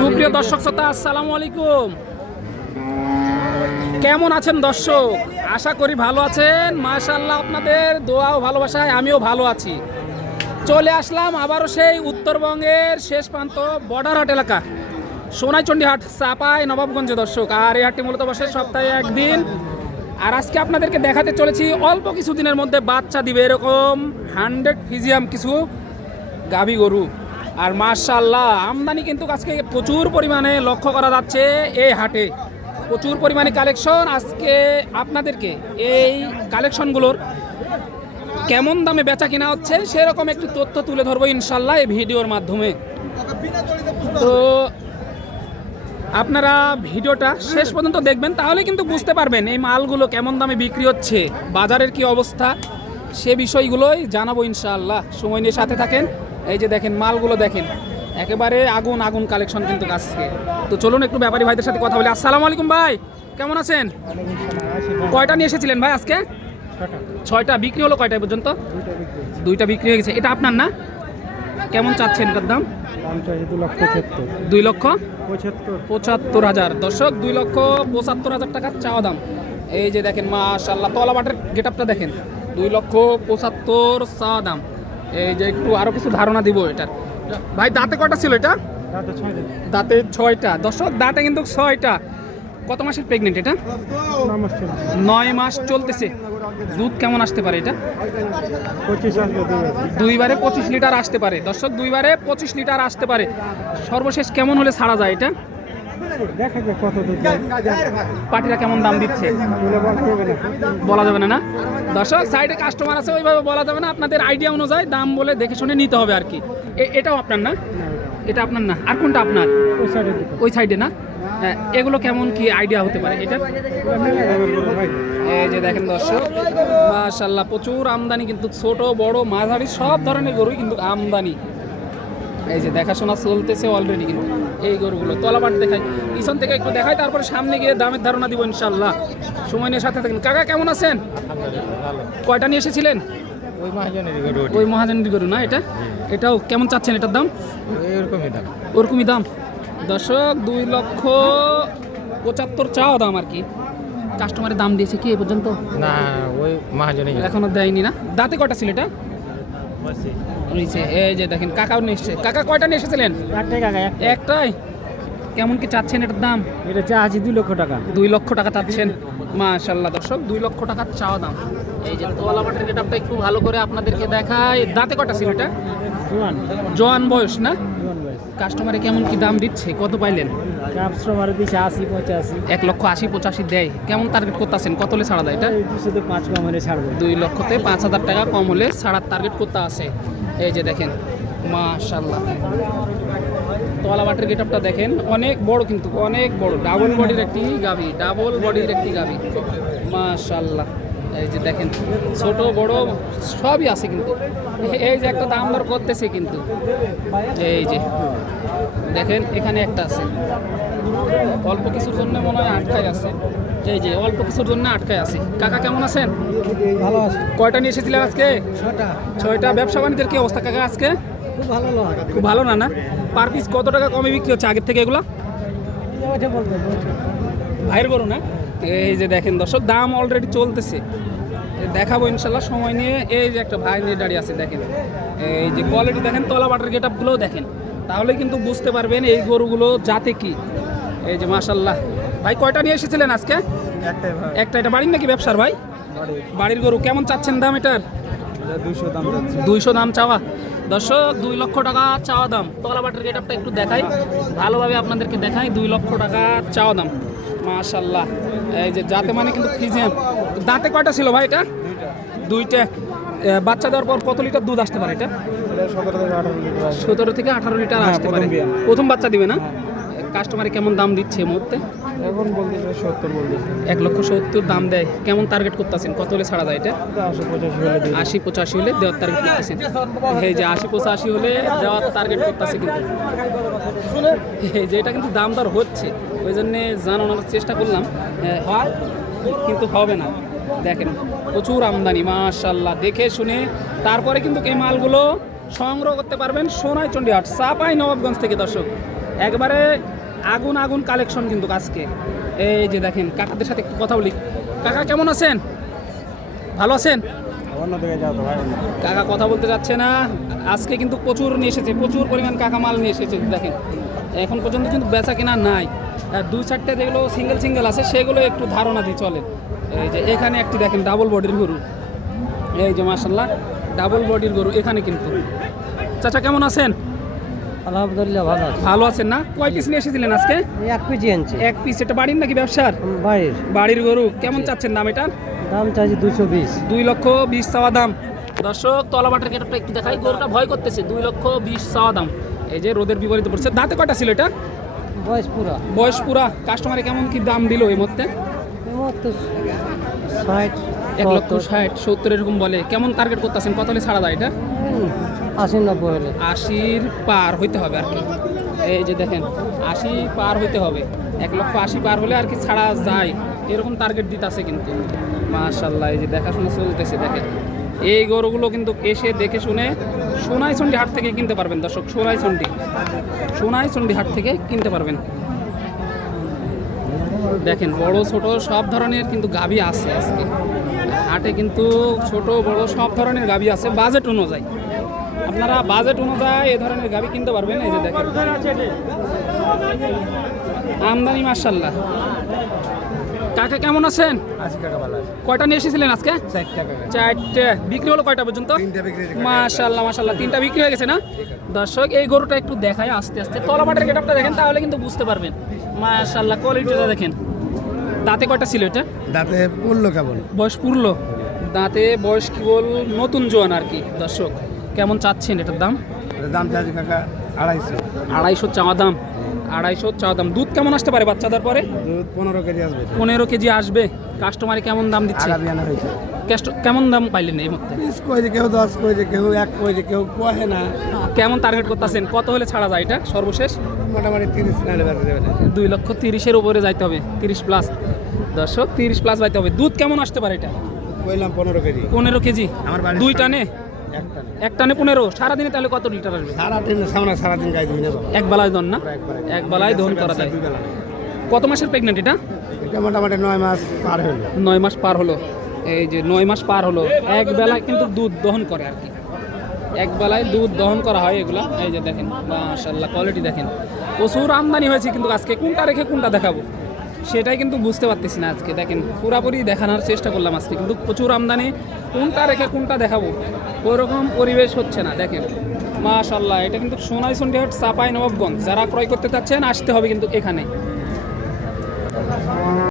সুপ্রিয় দর্শক শ্রোতা, আসসালামু আলাইকুম। কেমন আছেন দর্শক? আশা করি ভালো আছেন। মাশাল্লাহ আপনাদের দোয়া ও ভালোবাসায় আমিও ভালো আছি। চলে আসলাম আবারও সেই উত্তরবঙ্গের শেষ প্রান্ত বর্ডার হাট এলাকা সোনাইচন্ডী হাট চাপাই, নবাবগঞ্জে দর্শক। আর এই হাটটি মূলত বসে সপ্তাহে একদিন। আর আজকে আপনাদেরকে দেখাতে চলেছি অল্প কিছু দিনের মধ্যে বাচ্চা দিবে এরকম হান্ড্রেড ফিজিয়াম কিছু গাভী গরু। আর মার্শাল্লাহ আমদানি কিন্তু আজকে প্রচুর পরিমাণে লক্ষ্য করা যাচ্ছে এই হাটে। প্রচুর পরিমাণে কালেকশন আজকে আপনাদেরকে এই কালেকশনগুলোর কেমন দামে বেচা কিনা হচ্ছে সেরকম একটি তথ্য তুলে ধরবো ইনশাল্লাহ এই ভিডিওর মাধ্যমে। তো আপনারা ভিডিওটা শেষ পর্যন্ত দেখবেন, তাহলে কিন্তু বুঝতে পারবেন এই মালগুলো কেমন দামে বিক্রি হচ্ছে, বাজারের কি অবস্থা, সে বিষয়গুলোই জানাব ইনশাআল্লাহ। সময় নিয়ে সাথে থাকেন। এই যে দেখেন, মালগুলো দেখেন। একেবারে আগুন আগুন কালেকশন কিন্তু আজকে তো চলুন একটু ব্যাপারী ভাইদের সাথে কথা বলি। আসসালামু আলাইকুম ভাই, কেমন আছেন? কয়টা নিয়ে এসেছিলেন ভাই আজকে? ছয়টা, বিক্রি হলো কয়টা পর্যন্ত? দুইটা বিক্রি হয়ে গেছে। এটা আপনার না? কেমন চাচ্ছেন এটার দাম? দুই লক্ষ পঁচাত্তর হাজার। দর্শক, দুই লক্ষ পঁচাত্তর হাজার টাকার চাওয়া দাম। এই যে দেখেন মাশাল্লাহ তলা বাটের গেট আপটা দেখেন। দুই লক্ষ পঁচাত্তর চাওয়া দাম। এই যে একটু আরও কিছু ধারণা দিব এটার ভাই দাঁতে কটা ছিল এটা? দাঁতে ছয়টা। দর্শক দাঁতে কিন্তু ছয়টা। কত মাসের প্রেগনেন্ট এটা? নয় মাস চলতেছে। দুধ কেমন আসতে পারে এটা? দুইবারে পঁচিশ লিটার আসতে পারে। দর্শক দুইবারে পঁচিশ লিটার আসতে পারে। সর্বশেষ কেমন হলে ছাড়া যায় এটা? দেখা যাক কত দুধ দেয় পার্টিরা কেমন দাম দিচ্ছে? বলা যাবে না না? দর্শক সাইডে কাস্টমার আছে ওইভাবে বলা যাবে না। আপনাদের আইডিয়া অনুযায়ী দাম বলে দেখে শুনে নিতে হবে আর কি। এটাও আপনার না? এটা আপনার না? আর কোনটা আপনার? ওই সাইডে না? হ্যাঁ, এগুলো কেমন কি আইডিয়া হতে পারে এটা? এই যে দেখেন দর্শক মাশাল্লাহ প্রচুর আমদানি কিন্তু ছোট বড় মাঝারি সব ধরনের গরুই কিন্তু আমদানি। এই যে দেখাশোনা চলতেছে অলরেডি কিন্তু। এই গরুগুলো তলাবাট দেখাই। পিছন থেকে একটু দেখাই তারপরে সামনে গিয়ে দামের ধারণা দিব ইনশাল্লাহ সময় নিয়ে সাথে থাকেন। কাকা কেমন আছেন? কয়টা নিয়ে এসেছিলেন? ওই মহাজনের গরু ওই মহাজনের গরু না এটা? এটাও কেমন চাচ্ছেন এটার দাম? এরকমই দাম। ওরকমই দাম। দর্শক দুই লক্ষ পঁচাত্তর চাও দাম আর কি। কাস্টমারের দাম দিয়েছে কি এ পর্যন্ত? না ওই মহাজনই। এখনও দেয়নি না। দাঁতে কটা ছিল এটা? নিচে এই যে দেখেন কাকাও নিয়ে এসছে। কাকা কয়টা নিয়ে এসেছিলেন? একটাই কাকা একটাই। কেমন কি চাচ্ছেন এটার দাম? এটা চা আছে দুই লক্ষ টাকা। দুই লক্ষ টাকা চাচ্ছেন। মাশাল্লাহ দর্শক দুই লক্ষ টাকার চাওয়া দাম। এই যে তোলা বাটের গেটআপটা একটু ভালো করে আপনাদেরকে দেখায় দাঁতে কটা ছিল এটা? জোয়ান। জোয়ান বয়স না? কাস্টমারে কেমন কি দাম দিচ্ছে? কত পাইলেন? কাস্টমার দিচ্ছে আশি পঁচাশি। এক লক্ষ আশি পঁচাশি দেয়। কেমন টার্গেট করতেছেন? কত হলে ছাড়া দেয় এটা? দুশোতে পাঁচ কম হলে ছাড়বো। দুই লক্ষতে পাঁচ হাজার টাকা কম হলে ছাড়ার টার্গেট করতে আছে? এই যে দেখেন মাশাল্লাহ তোয়ালা বাটের গেটআপটা দেখেন অনেক বড় কিন্তু অনেক বড়। ডাবল বডির একটি গাভি ডাবল বডির একটি গাভি। মাশাল্লাহ এই যে দেখেন ছোট বড় সবই আছে কিন্তু। এই যে একটা দাম দর করতেছে কিন্তু। এই যে দেখেন এখানে একটা আছে। অল্প কিছুর জন্য মনে হয় আটকায় আছে। এই যে অল্প কিছুর জন্য আটকায় আছে। কাকা কেমন আছেন? ভালো আছে। কয়টা নিয়ে এসেছিলেন আজকে? ছটা ছয়টা। ব্যবসা বাণিজ্যের কি অবস্থা কাকা আজকে? খুব ভালো লয় খুব ভালো না না? পার পিস কত টাকা কমে বিক্রি হচ্ছে আগের থেকে এগুলো? ভাইয়ের বড় না? এই যে দেখেন দর্শক দাম অলরেডি চলতেছে। দেখাবো ইনশাল্লাহ সময় নিয়ে এই যে একটা ভাই নিয়ে দাঁড়িয়ে আছে দেখেন। এই যে কোয়ালিটি দেখেন তলা বাটার গেট আপগুলোও দেখেন। তাহলে কিন্তু বুঝতে পারবেন এই গরুগুলো জাতে কি। এই যে মাশাল্লাহ। ভাই কয়টা নিয়ে এসেছিলেন আজকে? একটা এটা বাড়ির নাকি ব্যবসার ভাই? বাড়ির। গরু কেমন চাচ্ছেন দাম এটার? দুইশো দাম চাওয়া। দর্শক দুই লক্ষ টাকা চাওয়া দাম। তলা বাটার গেট আপটা একটু দেখাই। ভালোভাবে আপনাদেরকে দেখাই দুই লক্ষ টাকা চাওয়া দাম। মাশাল্লাহ এই যে যাতে মানে কিন্তু ফিজিয়াম দাঁতে কয়টা ছিল ভাই এটা? দুইটা। বাচ্চা দেওয়ার পর কত লিটার দুধ আসতে পারে এটা? সতেরো থেকে আঠারো লিটার হ্যাঁ, আসতে পারে। প্রথম বাচ্চা দিবে না? কাস্টমারে কেমন দাম দিচ্ছে মুহূর্তে? এখন বলতেছে সত্তর এক লক্ষ সত্তর দাম দেয়। কেমন টার্গেট করতেছেন? কত হলে ছাড়া যায় এটা? আশি পঁচাশি হলে দেওয়ার টার্গেট করতেছেন। এই যে আশি পঁচাশি হলে দেওয়ার টার্গেট করতেছে কিন্তু। এই যে এটা কিন্তু দাম দর হচ্ছে। ওই জন্যে জানানোর চেষ্টা করলাম হয় কিন্তু হবে না। দেখেন প্রচুর আমদানি মাশাল্লাহ দেখে শুনে তারপরে কিন্তু এই মালগুলো সংগ্রহ করতে পারবেন সোনাইচন্ডী হাট চাপাই নবাবগঞ্জ থেকে দর্শক। একবারে আগুন আগুন কালেকশন কিন্তু আজকে। এই যে দেখেন কাকাদের সাথে একটু কথা বলি। কাকা কেমন আছেন? ভালো আছেন? কাকা কথা বলতে যাচ্ছে না। আজকে কিন্তু প্রচুর নিয়ে এসেছে প্রচুর পরিমাণ কাকা মাল নিয়ে এসেছে দেখেন। এখন পর্যন্ত কিন্তু বেচা কেনা নাই। দুই চারটে যেগুলো সিঙ্গেল সিঙ্গেল আছে সেগুলো একটু ধারণা দিয়ে চলে এই যে এখানে একটি দেখেন ডাবল বডির গরু। এই যে মার্শাল্লাহ ডাবল বডির গরু এখানে কিন্তু। চাচা কেমন আছেন? আলহামদুলিল্লাহ ভালো আছে। ভালো আছেন না? কয় পিস নিয়ে এসেছিলেন আজকে? এক কেজি আনছি এক পিস এটা বাড়ির নাকি ব্যবসার? বাড়ির। বাড়ির গরু। কেমন চাচ্ছেন দাম এটার? দাম চাইছি দুশো বিশ। দুই লক্ষ বিশ চাওয়া দাম। দর্শক তলাবাটার কেটটা একটু দেখাই। গরুটা ভয় করতেছে। দুই লক্ষ বিশ চাওয়া দাম। এই যে রোদের বিপরীতে পড়ছে। দাঁতে কয়টা ছিল এটা? বয়স পুরা। কাস্টমারে কেমন কি দাম দিল এই মধ্যে এক লক্ষ ষাট সত্তর এরকম বলে। কেমন টার্গেট করতেছেন? কত হলে ছাড়া যায় এটা? আশি নব্বই হলে। আশির পার হইতে হবে আর কি। এই যে দেখেন আশি পার হইতে হবে। এক লক্ষ আশি পার হলে আর কি ছাড়া যায়। এরকম টার্গেট দিতেছে কিন্তু। মাশাল্লাহ এই যে দেখাশোনা চলতেছে দেখেন। এই গরুগুলো কিন্তু এসে দেখে শুনে সোনাই চন্ডি হাট থেকে কিনতে পারবেন, দর্শক, সোনাই চন্ডি সোনাই চন্ডি হাট থেকে কিনতে পারবেন। দেখেন, বড়, ছোট সব ধরনের কিন্তু গাবি আছে আজকে। হাটে কিন্তু ছোট, বড় সব ধরনের গাবি আছে, বাজেট অনুযায়ী। আপনারা বাজেট অনুযায়ী এ ধরনের গাবি কিনতে পারবেন, এই যে দেখেন। আমদানি মার্শাল্লাহ কাকা কেমন আছেন? আছে কয়টা নিয়ে এসেছিলেন আজকে? চারটে বিক্রি হলো কয়টা পর্যন্ত? মাশাল্লাহ মাশাল্লাহ তিনটা বিক্রি হয়ে গেছে না? দর্শক এই গরুটা একটু দেখায় আস্তে আস্তে। তলা তলামাটের গেটআপটা দেখেন তাহলে কিন্তু বুঝতে পারবেন। মাশাল্লাহ কোয়ালিটিটা দেখেন। দাঁতে কয়টা ছিল এটা? দাঁতে পড়ল কেমন? বয়স পুরলো দাঁতে বয়স কি বল নতুন জোয়ান আর কি। দর্শক কেমন চাচ্ছেন এটার দাম? দাম চাইছি কাকা আড়াইশো। আড়াইশো চাওয়া দাম। আড়াইশো চা দাম। দুধ কেমন আসতে পারে বাচ্চাদের পরে? দুধ পনেরো কেজি আসবে। পনেরো কেজি আসবে। কাস্টমারে কেমন দাম দিচ্ছে? কেমন দাম পাইলেন এই মধ্যে কয়েছে কেউ দশ কয়েছে কেউ এক কয়েছে কেউ কহে না। কেমন টার্গেট করতেছেন? কত হলে ছাড়া যায় এটা? সর্বশেষ? মোটামুটি তিরিশ দুই লক্ষ তিরিশের উপরে যাইতে হবে। তিরিশ প্লাস দর্শক তিরিশ প্লাস যাইতে হবে। দুধ কেমন আসতে পারে এটা? কইলাম পনেরো কেজি। পনেরো কেজি। আমার দুই টানে। এক টানে পনেরো সারাদিনে তাহলে কত লিটার আসবে? সারাদিন সামনে সারাদিন গাই দিবি না এক বেলায় দন না? এক বেলায়। দহন করা যায়। দুই। কত মাসের প্রেগনেন্ট এটা? এটা মোটামুটি নয় মাস পার হলো। নয় মাস পার হলো। এই যে নয় মাস পার হলো। এক বেলায় কিন্তু দুধ দহন করে আর কি। এক বেলায় দুধ দহন করা হয় এগুলা। এই যে দেখেন মাশাল্লাহ কোয়ালিটি দেখেন। প্রচুর আমদানি হয়েছে কিন্তু আজকে। কোনটা রেখে কোনটা দেখাবো? সেটাই কিন্তু বুঝতে পারতেছি না আজকে। দেখেন, পুরাপুরি দেখানোর চেষ্টা করলাম আজকে, কিন্তু প্রচুর আমদানি। কোনটা রেখে কোনটা দেখাবো? ওরকম পরিবেশ হচ্ছে না, দেখেন। মাশাল্লাহ এটা কিন্তু সোনাই সন্ডিহাট চাপাই নবাবগঞ্জ যারা ক্রয় করতে চাচ্ছেন, আসতে হবে কিন্তু এখানে।